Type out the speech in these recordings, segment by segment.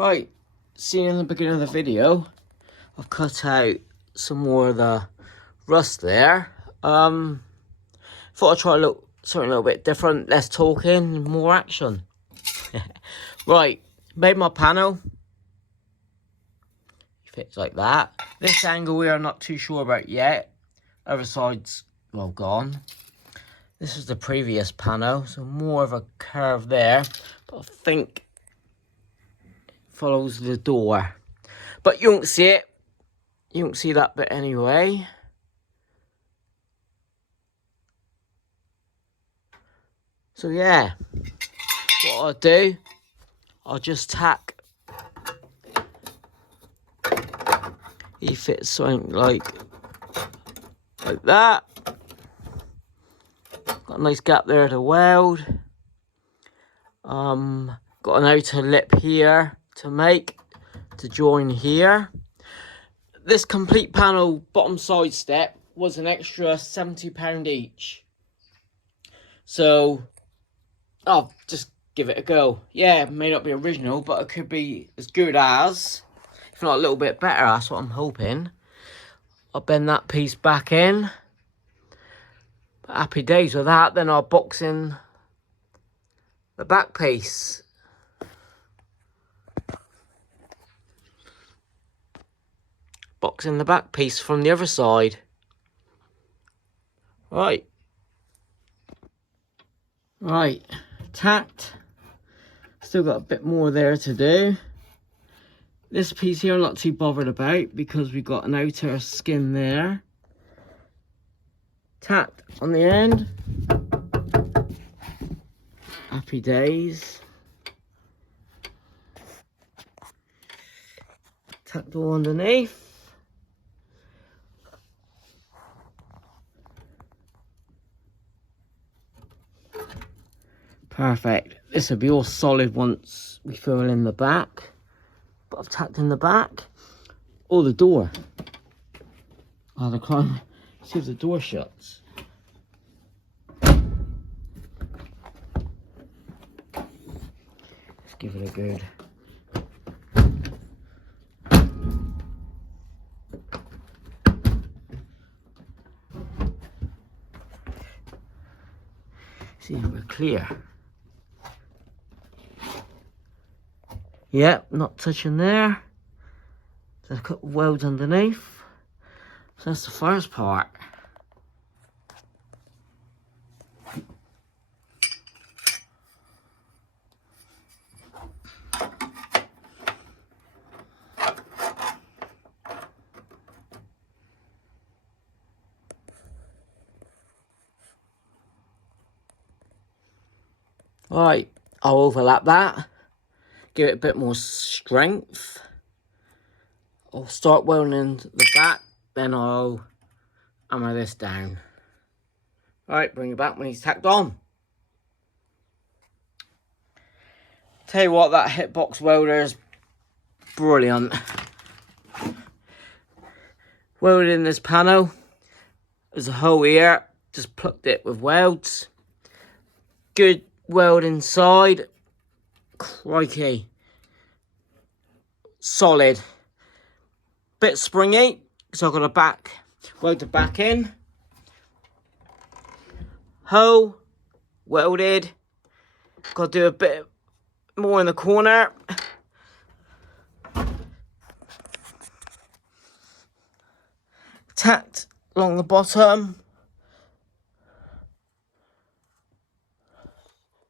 Right, see in the beginning of the video, I've cut out some more of the rust there. Thought I'd try something a little bit different, less talking, more action. Right, made my panel. Fits like that. This angle we are not too sure about yet. Other side's, well, gone. This is the previous panel, so more of a curve there. But I think follows the door. But you won't see it. You won't see that bit anyway. So yeah, what I'll do, I'll just tack. He fits something like that. Got a nice gap there to weld. Got an outer lip here to join here. This complete panel bottom side step was an extra £70 each. So I'll just give it a go. Yeah, it may not be original, but it could be as good as, if not a little bit better. That's what I'm hoping. I'll bend that piece back in. But happy days with that. Then I'll box in the back piece. Box in the back piece from the other side. Right, tacked. Still got a bit more there to do. This piece here I'm not too bothered about because we've got an outer skin there. Tacked on the end. Happy days. Tacked all underneath. Perfect. This will be all solid once we fill in the back. But I've tacked in the back. Oh, the door. Oh, the climb. See if the door shuts. Let's give it a good. See if we're clear. Yep, not touching there. There's a couple of welds underneath. So that's the first part. Right, I'll overlap that. Give it a bit more strength. I'll start welding the back, then I'll hammer this down. Alright, bring it back when he's tacked on. Tell you what, that hitbox welder is brilliant. Welded in this panel. There's a hole here, just plucked it with welds. Good weld inside. Crikey. Solid. Bit springy, so I've got to weld the back in. Hole, welded. Got to do a bit more in the corner. Tacked along the bottom.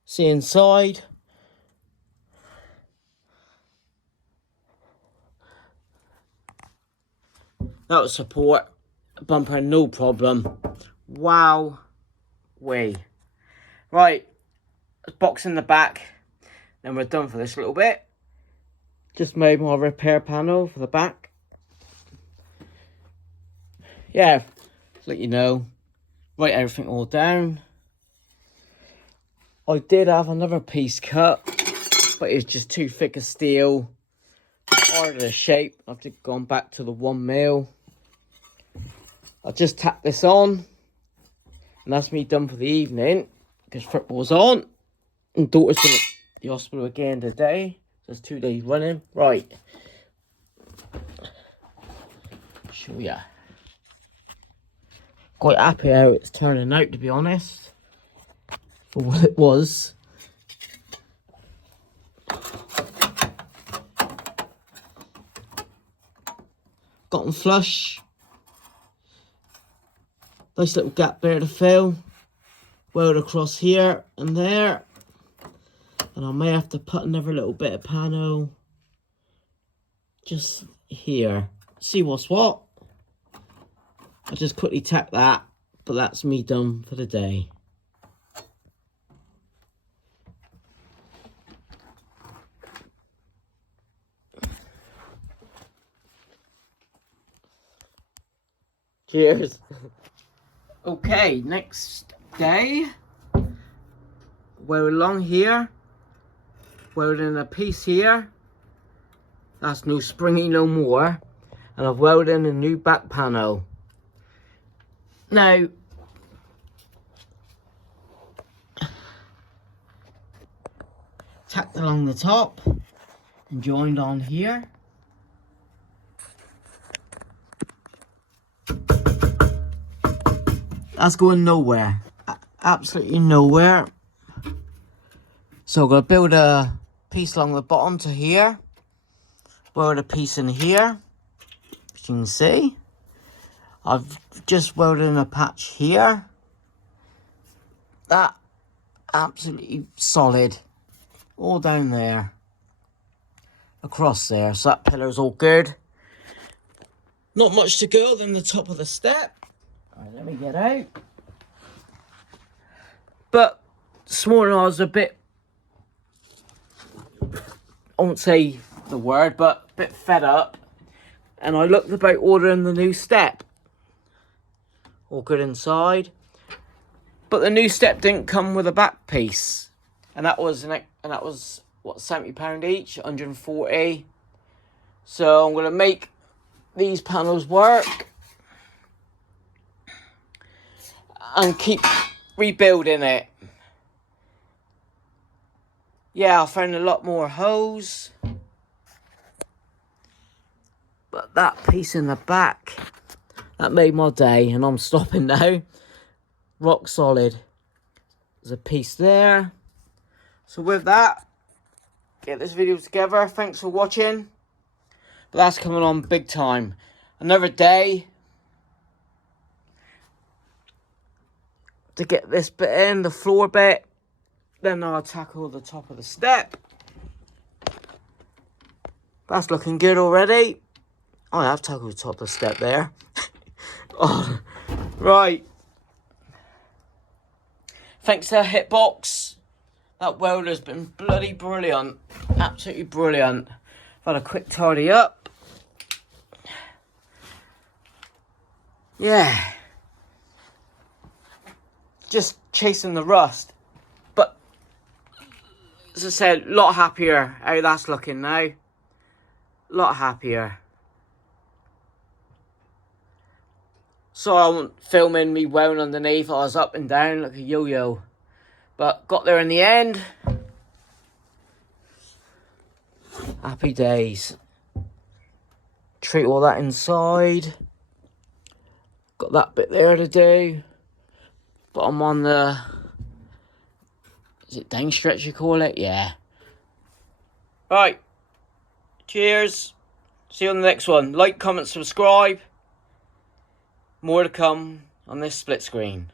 See inside. That'll support bumper, no problem. Wow. Way. Right. Let's box in the back. Then we're done for this little bit. Just made my repair panel for the back. Yeah. To let you know. Write everything all down. I did have another piece cut. But it's just too thick of steel. Hard of the shape. I've just gone back to the 1mm. I'll just tap this on, and that's me done for the evening, because football's on, and daughter's been at the hospital again today, That's 2 days running. Right. Show ya. Quite happy how it's turning out, to be honest. For what it was. Got them flush. Nice little gap there to fill. Weld across here and there. And I may have to put another little bit of panel just here. See what's what. I'll just quickly tack that, but that's me done for the day. Cheers. Okay, next day. Weld along here. Welding a piece here. That's no springy no more. And I've welded in a new back panel. Now, tacked along the top and joined on here. That's going nowhere. Absolutely nowhere. So I'm going to build a piece along the bottom to here. Weld a piece in here. As you can see. I've just welded in a patch here. That absolutely solid. All down there. Across there. So that pillar's all good. Not much to go than the top of the step. Alright, let me get out. But this morning I was a bit, I won't say the word, but a bit fed up. And I looked about ordering the new step. All good inside. But the new step didn't come with a back piece. And that was what, £70 each, 140. So I'm gonna make these panels work. And keep rebuilding it. Yeah, I found a lot more holes. But that piece in the back, that made my day, and I'm stopping now. Rock solid. There's a piece there. So with that, get this video together. Thanks for watching. But that's coming on big time. Another day to get this bit in, the floor bit. Then I'll tackle the top of the step. That's looking good already. Oh, I have tackled the top of the step there. Oh, right. Thanks to Hitbox. That welder's been bloody brilliant. Absolutely brilliant. I've had a quick tidy up. Yeah. Just chasing the rust. But, as I said, a lot happier how that's looking now. A lot happier. So I wasn't filming me welding underneath. I was up and down like a yo-yo. But got there in the end. Happy days. Treat all that inside. Got that bit there to do. But I'm on the... Is it down stretch you call it? Yeah. Right. Cheers. See you on the next one. Like, comment, subscribe. More to come on this split screen.